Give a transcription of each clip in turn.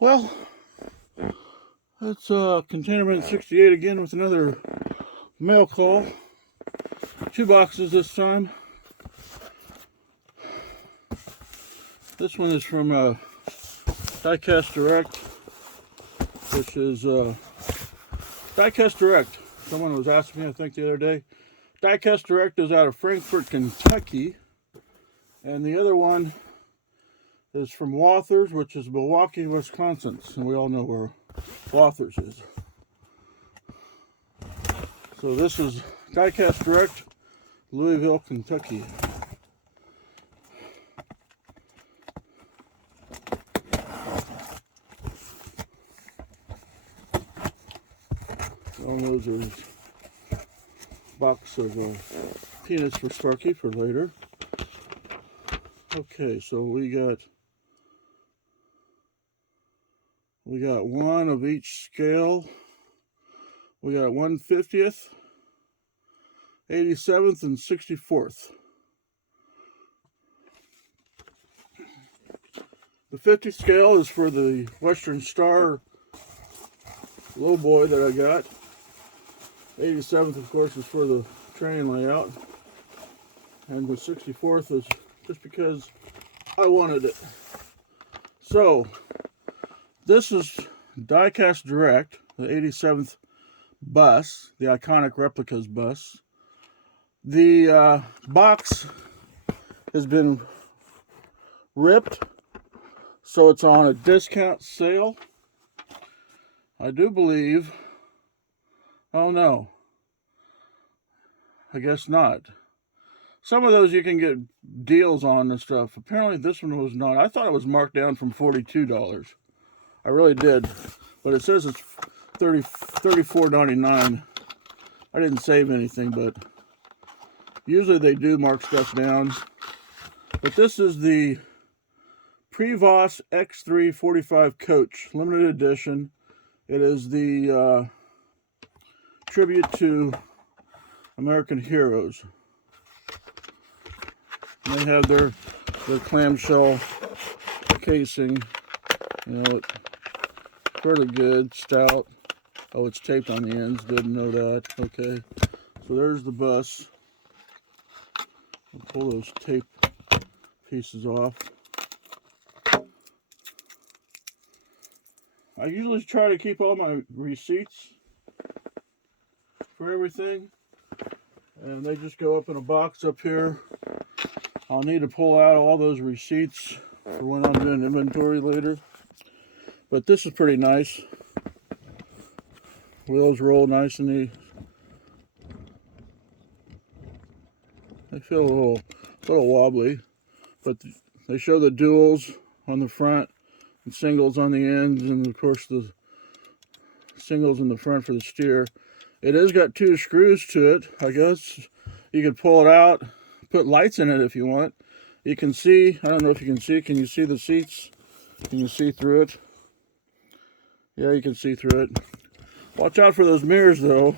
Well, it's Containerman 68 again with another mail call. 2 boxes this time. This one is from Diecast Direct, which is Diecast Direct. Someone was asking me, I think, the other day. Diecast Direct is out of Frankfort, Kentucky, and the other one is from Walthers, which is Milwaukee, Wisconsin, and we all know where Walthers is. So this is Diecast Direct, Louisville, Kentucky. All those are a box of peanuts for Sparky for later. Okay, so we got one of each scale. We got 1/50th, 87th, and 64th. The 50 scale is for the Western Star low boy that I got. 87th, of course, is for the train layout. And the 64th is just because I wanted it. So, this is Diecast Direct, the 87th bus, the iconic replicas bus. The box has been ripped, so it's on a discount sale. I do believe, oh no, I guess not. Some of those you can get deals on and stuff. Apparently this one was not. I thought it was marked down from $42. I really did, but it says it's $34.99. I didn't save anything, but usually they do mark stuff down. But this is the Prevost X3 45 Coach limited edition. It is the tribute to American heroes. And they have their clamshell casing. You know, it's fairly good, stout. Oh, it's taped on the ends. Didn't know that. Okay, so there's the bus. I'll pull those tape pieces off. I usually try to keep all my receipts for everything, and they just go up in a box up here. I'll need to pull out all those receipts for when I'm doing inventory later. But this is pretty nice. Wheels roll nice and neat. They feel a little wobbly, but they show the duals on the front and singles on the ends, and of course the singles in the front for the steer. It has got 2 screws to it. I guess you could pull it out, put lights in it if you want. You can see, I don't know if you can see, can you see the seats? Can you see through it? Yeah, you can see through it. Watch out for those mirrors though.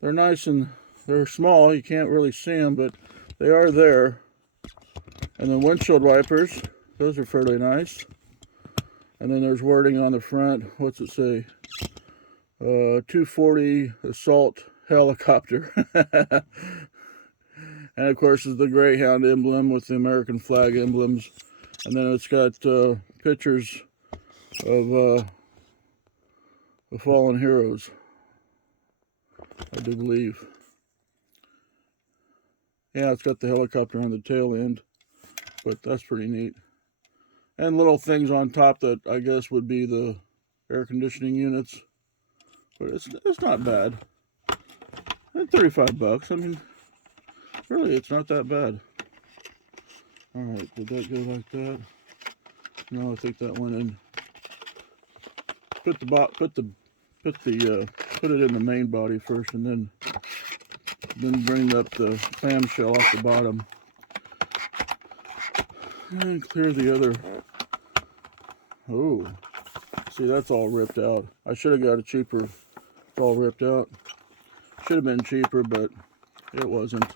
They're nice and they're small, you can't really see them, but they are there. And the windshield wipers, those are fairly nice. And then there's wording on the front. What's it say? 240 Assault Helicopter. And of course is the Greyhound emblem with the American flag emblems. And then it's got pictures of the fallen heroes, I do believe. Yeah, it's got the helicopter on the tail end, but that's pretty neat. And little things on top that I guess would be the air conditioning units. But it's not bad. And $35. I mean, really, it's not that bad. All right, did that go like that? No, I think that went in. Put it in the main body first, and then bring up the clamshell off the bottom, and clear the other. Oh, see, that's all ripped out. I should have got a cheaper. It's all ripped out. Should have been cheaper, but it wasn't.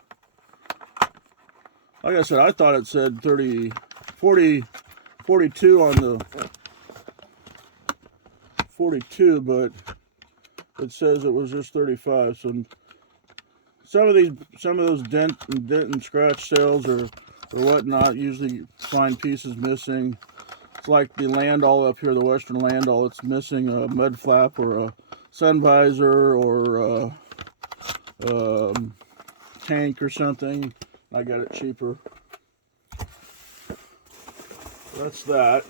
Like I said, I thought it said 30, 40, 42 on the 42, but it says it was just 35. So some of those dent and scratch cells or whatnot, usually find pieces missing. It's like the Landau up here, the Western Landau. It's missing a mud flap or a sun visor or a tank or something. I got it cheaper. That's that.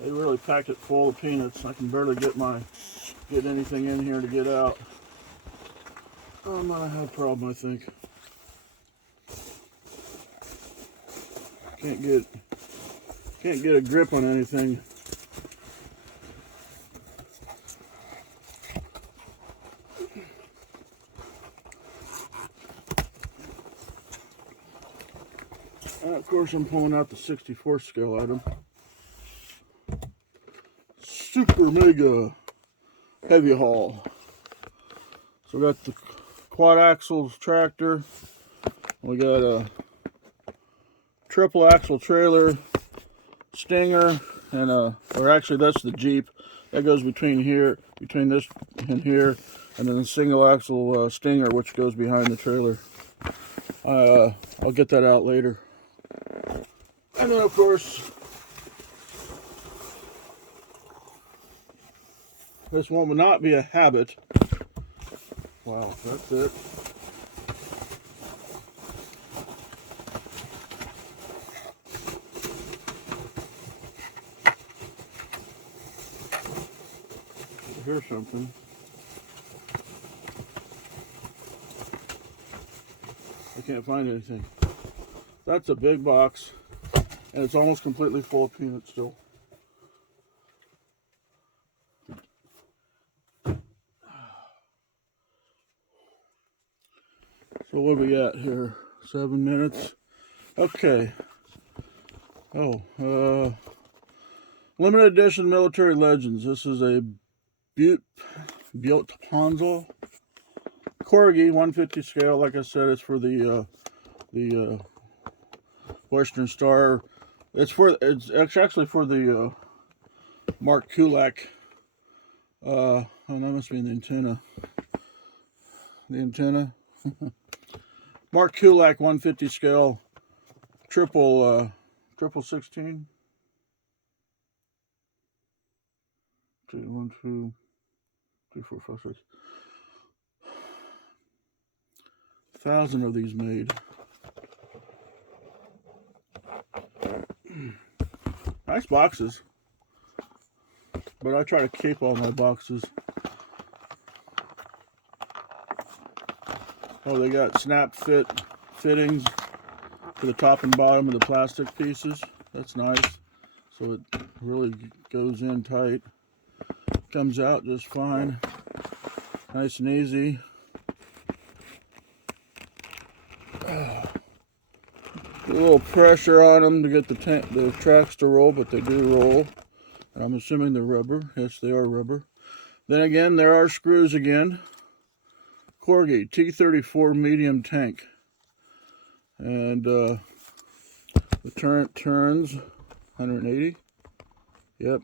They really packed it full of peanuts. I can barely get anything in here to get out. I'm gonna have a problem, I think. Can't get a grip on anything. And of course, I'm pulling out the 64 scale item. Super mega heavy haul. So we got the quad axle tractor. We got a triple axle trailer, Stinger, and or actually that's the Jeep. That goes between this and here, and then the single axle Stinger, which goes behind the trailer. I'll get that out later. And then of course, this one will not be a habit. Wow, that's it. Here's something. I can't find anything. That's a big box, and it's almost completely full of peanuts still. So what do we got here? 7 minutes. Okay. Oh, limited edition military legends. This is a Butte Panzer Corgi 150 scale. Like I said, it's for the Western Star. It's actually for the Mark Kulak. Oh, that must be the antenna. The antenna. Mark Kulak 150 scale, triple 16. 1, 2, 3, 4, 5, 6. 1,000 of these made. Nice boxes, but I try to keep all my boxes. Oh, they got snap fit fittings for the top and bottom of the plastic pieces. That's nice. So it really goes in tight. Comes out just fine. Nice and easy. A little pressure on them to get the tracks to roll, but they do roll. I'm assuming they're rubber. Yes, they are rubber. Then again, there are screws again. Corgi T34 medium tank, and the turret turns 180. Yep.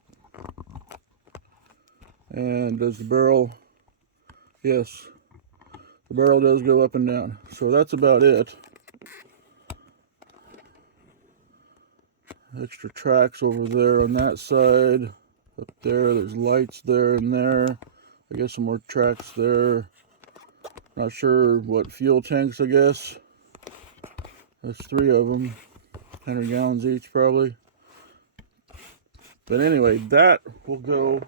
And does the barrel? Yes, the barrel does go up and down. So that's about it. Extra tracks over there on that side. Up there, there's lights there and there. I guess some more tracks there. Not sure what fuel tanks, I guess. That's 3 of them. 100 gallons each, probably. But anyway, that will go.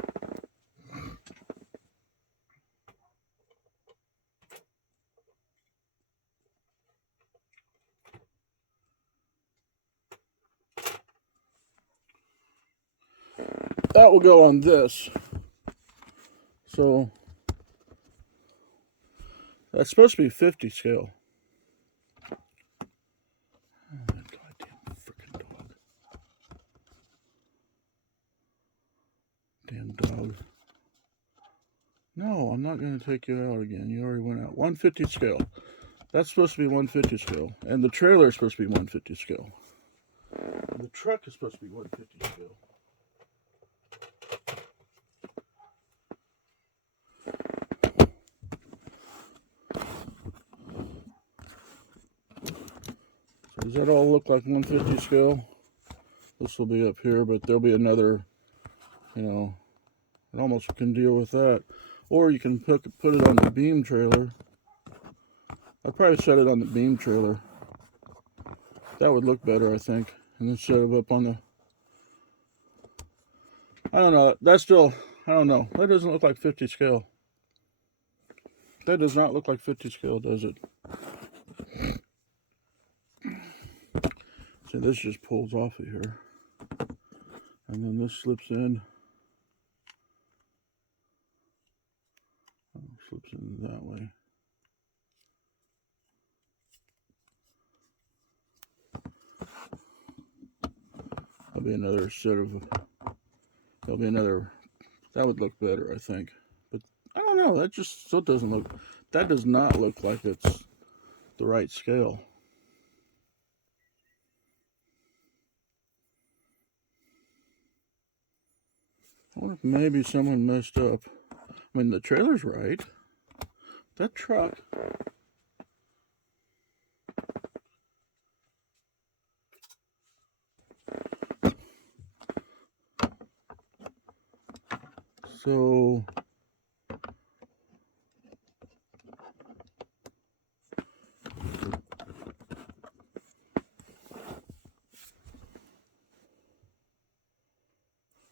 That will go on this. So that's supposed to be 50 scale. Oh, that goddamn freaking dog. Damn dog. No, I'm not going to take you out again. You already went out. 150 scale. That's supposed to be 150 scale. And the trailer is supposed to be 150 scale. And the truck is supposed to be 150 scale. Does that all look like 150 scale? This will be up here, but there'll be another, you know, it almost can deal with that. Or you can put it on the beam trailer. I'd probably set it on the beam trailer. That would look better, I think. And instead of up on the... I don't know. That's still... I don't know. That doesn't look like 50 scale. That does not look like 50 scale, does it? See, this just pulls off of here. And then this slips in. Slips in that way. That'll be another set of... That'll be another... That would look better, I think. But I don't know. That just still doesn't look... That does not look like it's the right scale. I wonder if maybe someone messed up. I mean, the trailer's right. That truck... So...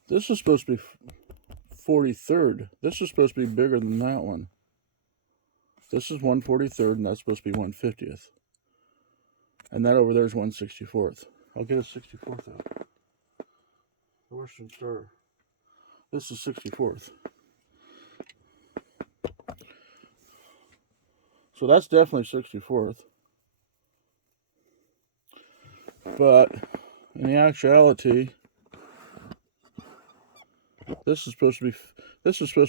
This is supposed to be 43rd. This is supposed to be bigger than that one. This is 143rd, and that's supposed to be 150th. And that over there is 164th. I'll get a 64th out. The Western Star. This is 64th. So that's definitely 64th. But in the actuality, this is supposed to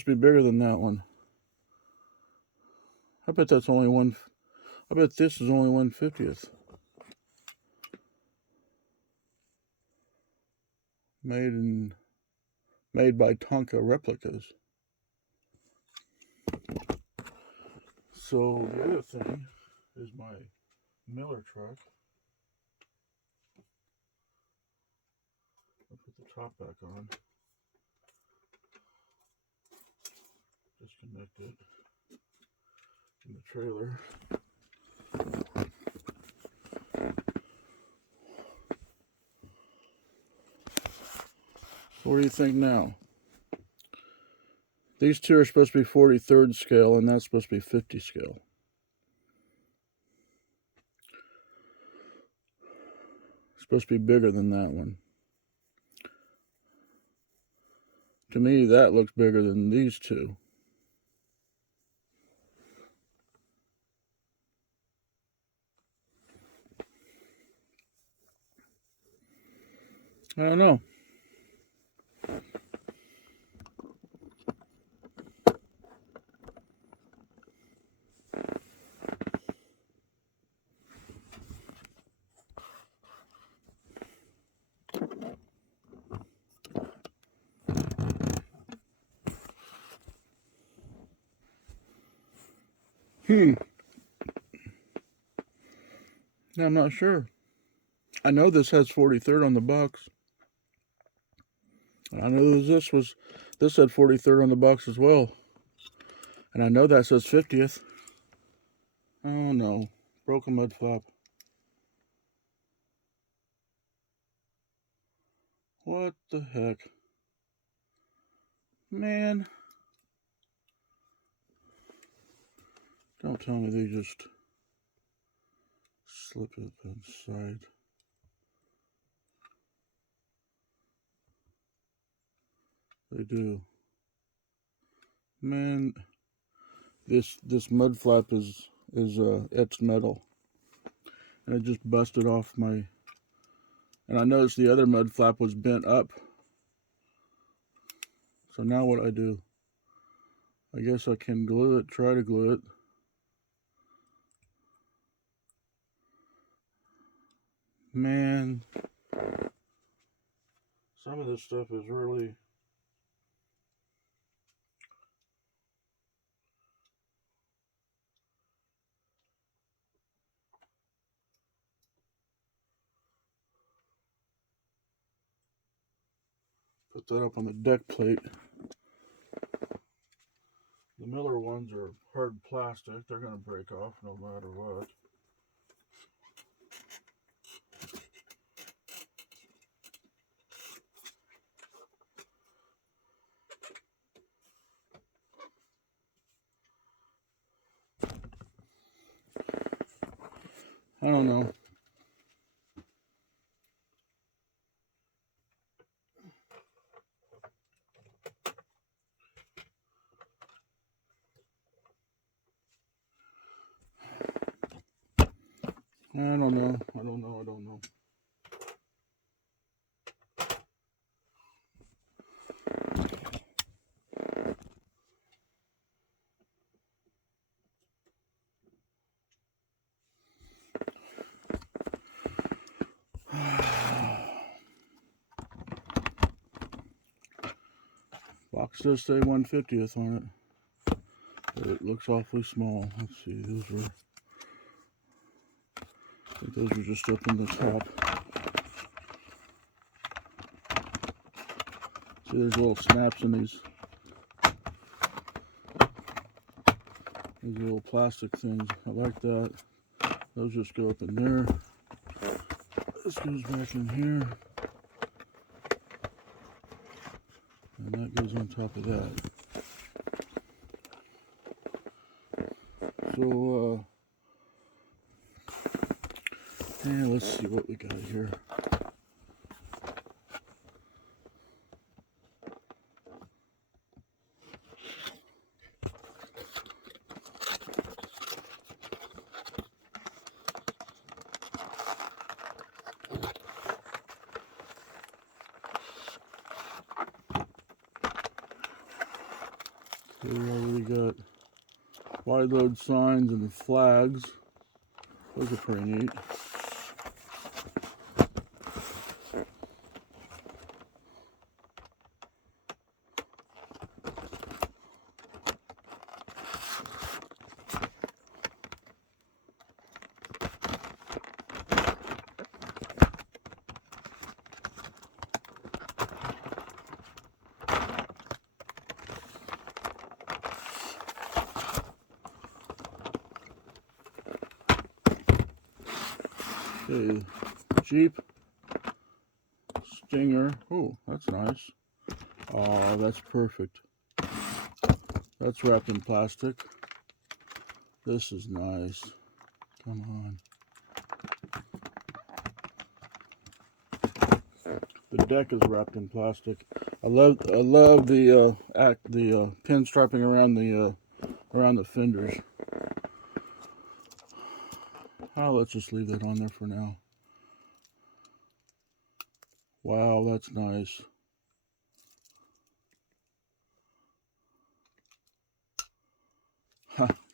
be bigger than that one. I bet that's only one. I bet this is only 150th. Made by Tonka Replicas. So the other thing is my Miller truck. I'll put the top back on. Disconnect it in the trailer. What do you think now? These two are supposed to be 43rd scale, and that's supposed to be 50 scale. It's supposed to be bigger than that one. To me, that looks bigger than these two. I don't know. Yeah, I'm not sure. I know this has 43rd on the box. I know this had 43rd on the box as well. And I know that says 50th. Oh no. Broken mud flap. What the heck? Man. Don't tell me they just slip it inside. They do. Man, this mud flap is etched metal. And it just busted off my... And I noticed the other mud flap was bent up. So now what I do? I guess I can glue it, try to glue it. Man, some of this stuff is really... Put that up on the deck plate. The Miller ones are hard plastic. They're going to break off no matter what. I don't know. I don't know. Box does say 1/50th on it, but it looks awfully small. Let's see, I think those are just up in the top. See, there's little snaps in these little plastic things. I like that. Those just go up in there. This goes back in here. And that goes on top of that. So, yeah, let's see what we got here. We already got wide load signs and flags. Those are pretty neat. Okay, Jeep Stinger. Oh, that's nice. Oh, that's perfect. That's wrapped in plastic. This is nice. Come on. The deck is wrapped in plastic. I love the pin striping around the fenders. Oh, let's just leave that on there for now. Wow, that's nice.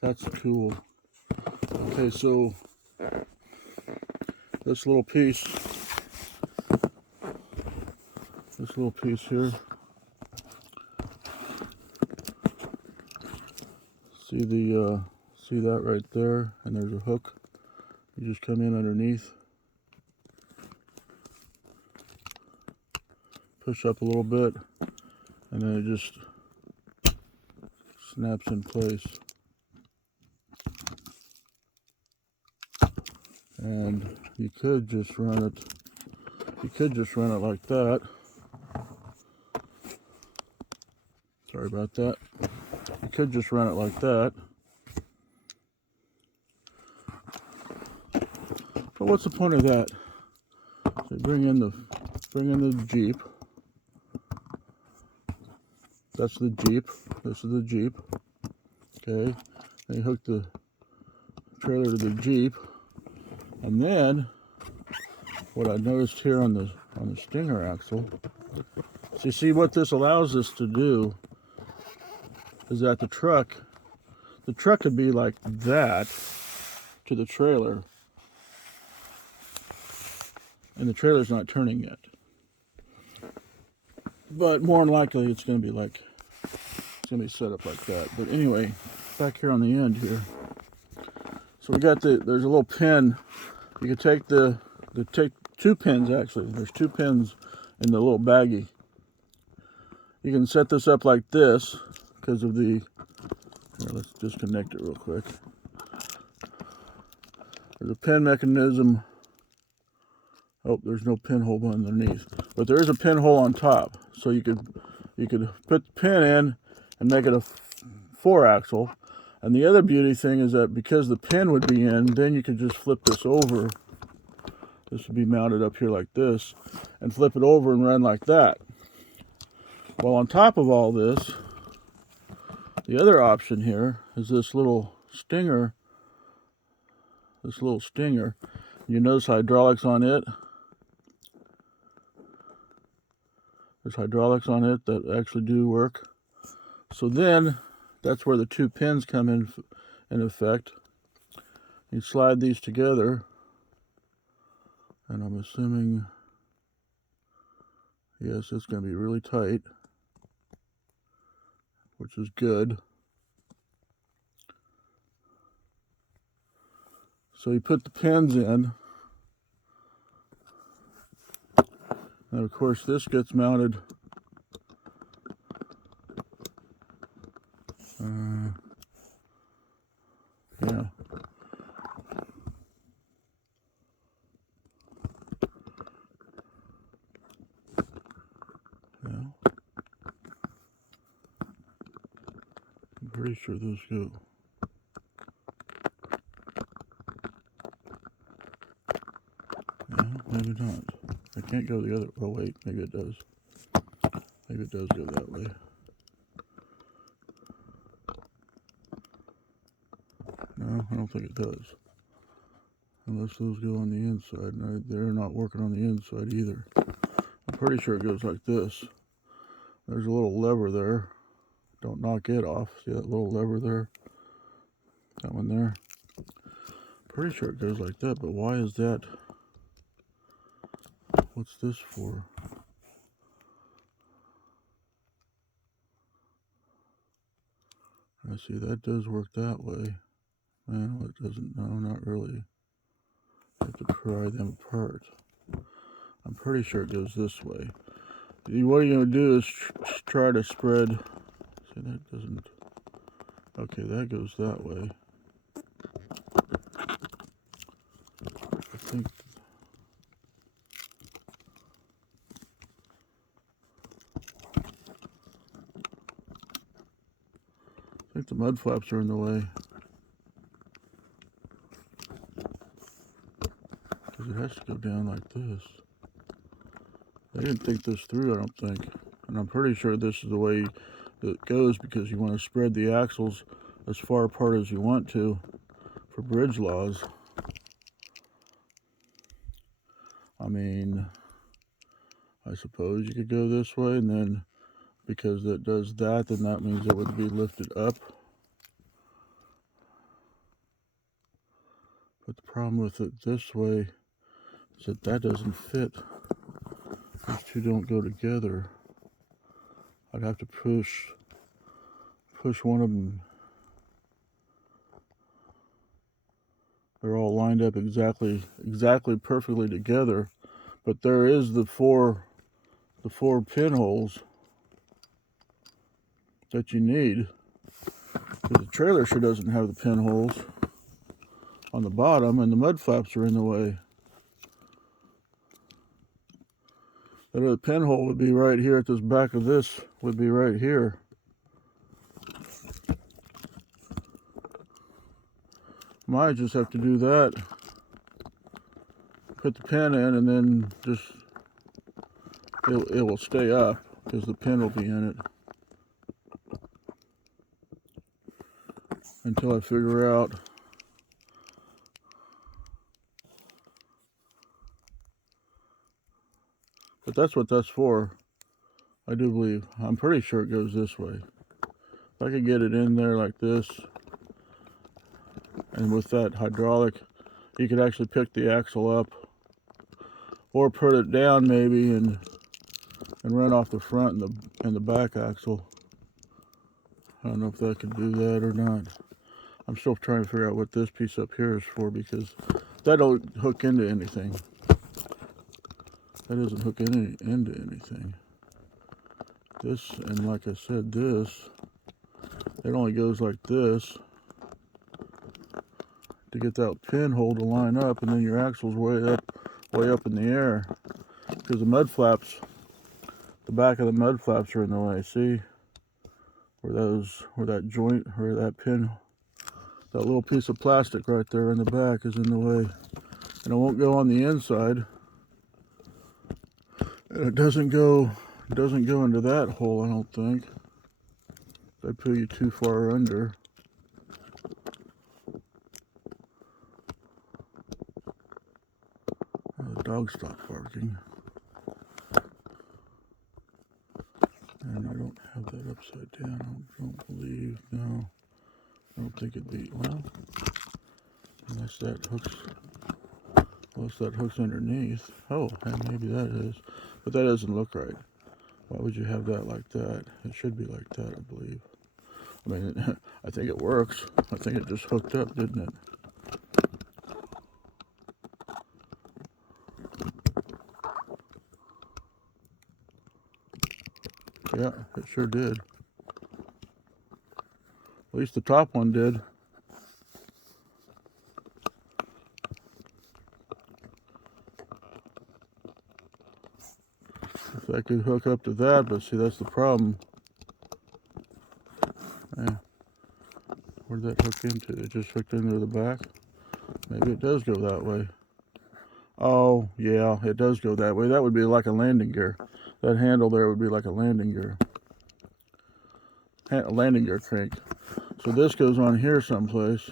That's cool. Okay, so this little piece here. See that right there? And there's a hook. You just come in underneath, push up a little bit, and then it just snaps in place. And you could just run it. Like that. Sorry about that. You could just run it like that. But what's the point of that? So bring in the Jeep. That's the Jeep. This is the Jeep. Okay. Then you hook the trailer to the Jeep. And then what I noticed here on the Stinger axle, so you see what this allows us to do is that the truck could be like that to the trailer, and the trailer's not turning yet. But more than likely it's going to be set up like that. But anyway, back here on the end here. So we got there's a little pin. You can take take 2 pins actually. There's 2 pins in the little baggie. you can set this up like this because of the, here, let's disconnect it real quick. There's a pin mechanism. Oh, there's no pinhole underneath, but there is a pinhole on top. So you could put the pin in and make it a 4-axle. And the other beauty thing is that because the pin would be in, then you could just flip this over. This would be mounted up here like this, and flip it over and run like that. Well, on top of all this, the other option here is this little stinger. You notice hydraulics on it. There's hydraulics on it that actually do work. So then, that's where the 2 pins come in effect. You slide these together, and I'm assuming, yes, it's going to be really tight, which is good. So you put the pins in, and of course this gets mounted yeah. I'm pretty sure those go. Yeah, maybe not. I can't go the other. Oh wait, maybe it does. Maybe it does go that way. No, I don't think it does. Unless those go on the inside. No, they're not working on the inside either. I'm pretty sure it goes like this. There's a little lever there. Don't knock it off. See that little lever there? That one there. Pretty sure it goes like that, but why is that? What's this for? I see that does work that way. Well, it doesn't. No, not really. I have to pry them apart. I'm pretty sure it goes this way. What you're going to do is try to spread. See, that doesn't. Okay, that goes that way. I think the mud flaps are in the way. Because it has to go down like this. I didn't think this through, I don't think. And I'm pretty sure this is the way that it goes because you want to spread the axles as far apart as you want to for bridge laws. I mean, I suppose you could go this way, and then because it does that, then that means it would be lifted up. But the problem with it this way is that that doesn't fit. These two don't go together. I'd have to push one of them. They're all lined up exactly perfectly together, but there is the four pinholes that you need. Because the trailer sure doesn't have the pinholes on the bottom, and the mud flaps are in the way. The other pinhole would be right here at this back of this, would be right here. Might just have to do that. Put the pin in, and then just it will stay up because the pin will be in it until I figure out. But that's what that's for. I do believe. I'm pretty sure it goes this way. If I could get it in there like this, and with that hydraulic, you could actually pick the axle up, or put it down maybe, and run off the front and the back axle. I don't know if that could do that or not. I'm still trying to figure out what this piece up here is for, because that don't hook into anything. That doesn't hook into anything. This, and like I said, this, it only goes like this to get that pinhole to line up, and then your axle's way up in the air, because the mud flaps, the back of the mud flaps are in the way. See where that joint, or that pin, that little piece of plastic right there in the back is in the way, and it won't go on the inside, and it doesn't go into that hole, I don't think. They put you too far under. The dog stopped barking. And I don't have that upside down. I don't believe. No. I don't think it'd be. Well, unless that hooks underneath. Oh, and maybe that is. But that doesn't look right. Why would you have that like that? It should be like that, I believe. I mean, I think it works. I think it just hooked up, didn't it? Yeah, it sure did. At least the top one did. If I could hook up to that, but see, that's the problem. Yeah. Where'd that hook into? It just hooked into the back? Maybe it does go that way. Oh, yeah, it does go that way. That would be like a landing gear. That handle there would be like a landing gear. A landing gear crank. So this goes on here someplace.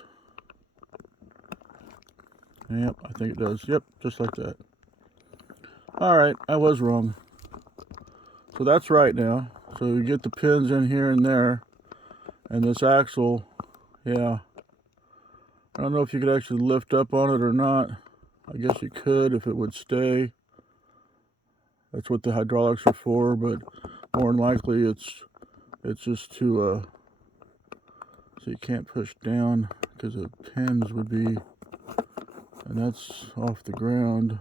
Yep, I think it does. Yep, just like that. Alright, I was wrong. So that's right now. So you get the pins in here and there. And this axle, yeah. I don't know if you could actually lift up on it or not. I guess you could if it would stay. That's what the hydraulics are for, but more than likely it's just to so you can't push down because the pins would be, and that's off the ground.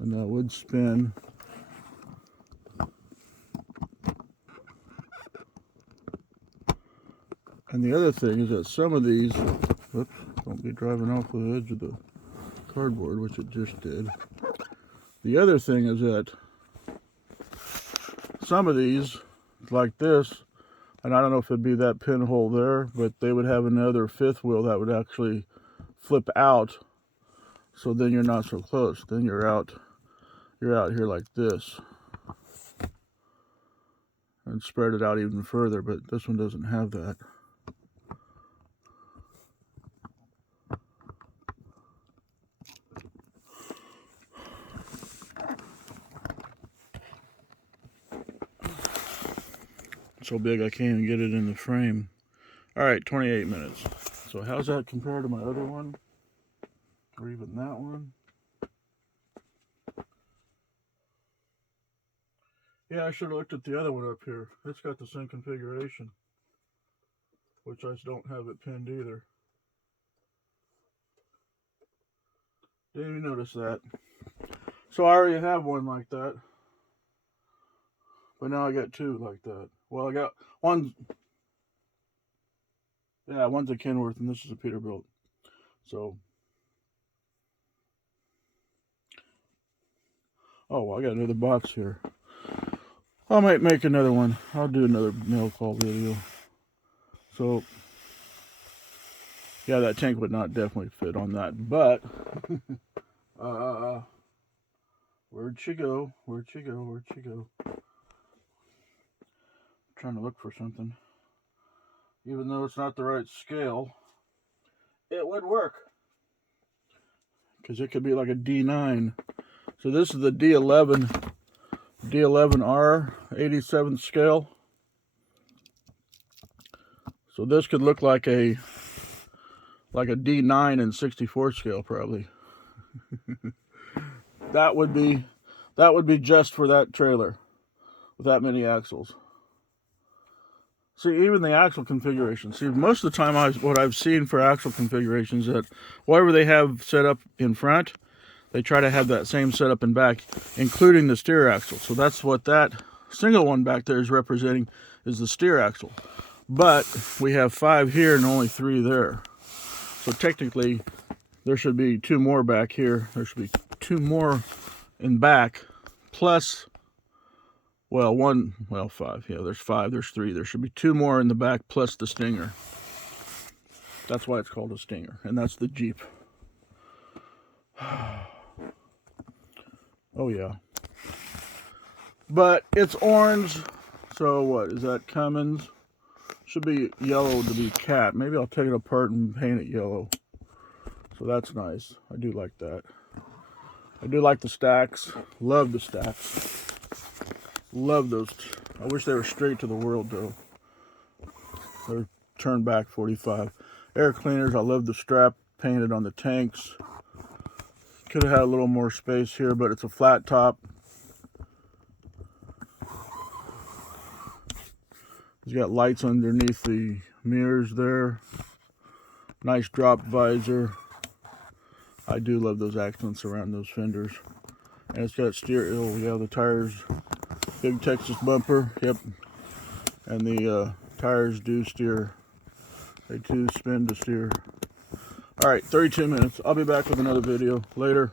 And that would spin. And the other thing is that some of these, whoops, don't be driving off the edge of the cardboard, which it just did. The other thing is that some of these, like this, and I don't know if it'd be that pinhole there, but they would have another fifth wheel that would actually flip out. So then you're not so close. Then you're out here like this. And spread it out even further, but this one doesn't have that. So big I can't even get it in the frame. Alright, 28 minutes. So how's that compared to my other one? Or even that one? Yeah, I should have looked at the other one up here. It's got the same configuration, which I don't have it pinned either. Didn't even notice that. So I already have one like that. But now I got two like that. Well, I got one. Yeah, one's a Kenworth and this is a Peterbilt. So. Oh, well, I got another box here. I might make another one. I'll do another mail call video. So. Yeah, that tank would not definitely fit on that. But. Where'd she go? Where'd she go? Where'd she go? I'm trying to look for something. Even though it's not the right scale, it would work. Because it could be like a D9. So this is the D11R 87th scale. So this could look like a D9 in 64 scale probably. That would be just for that trailer with that many axles. See, even the axle configuration. See, most of the time, what I've seen for axle configurations that whatever they have set up in front, they try to have that same setup in back, including the steer axle. So that's what that single one back there is representing, is the steer axle. But we have 5 here and only 3 there. So technically, there should be 2 more back here. There should be 2 more in back, plus, well, 5. Yeah, there's 5, there's 3. There should be 2 more in the back, plus the Stinger. That's why it's called a Stinger, and that's the Jeep. Oh, yeah. But it's orange, so what, is that Cummins? Should be yellow to be cat. Maybe I'll take it apart and paint it yellow. So that's nice. I do like that. I do like the stacks. Love the stacks. Love those. I wish they were straight to the world though. They're turned back 45. Air cleaners. I love the strap painted on the tanks. Could have had a little more space here, but it's a flat top. It's got lights underneath the mirrors there. Nice drop visor. I do love those accents around those fenders. And it's got steer, oh yeah, the tires, big Texas bumper, yep. And the tires do steer. They do spin to steer. All right, 32 minutes. I'll be back with another video later.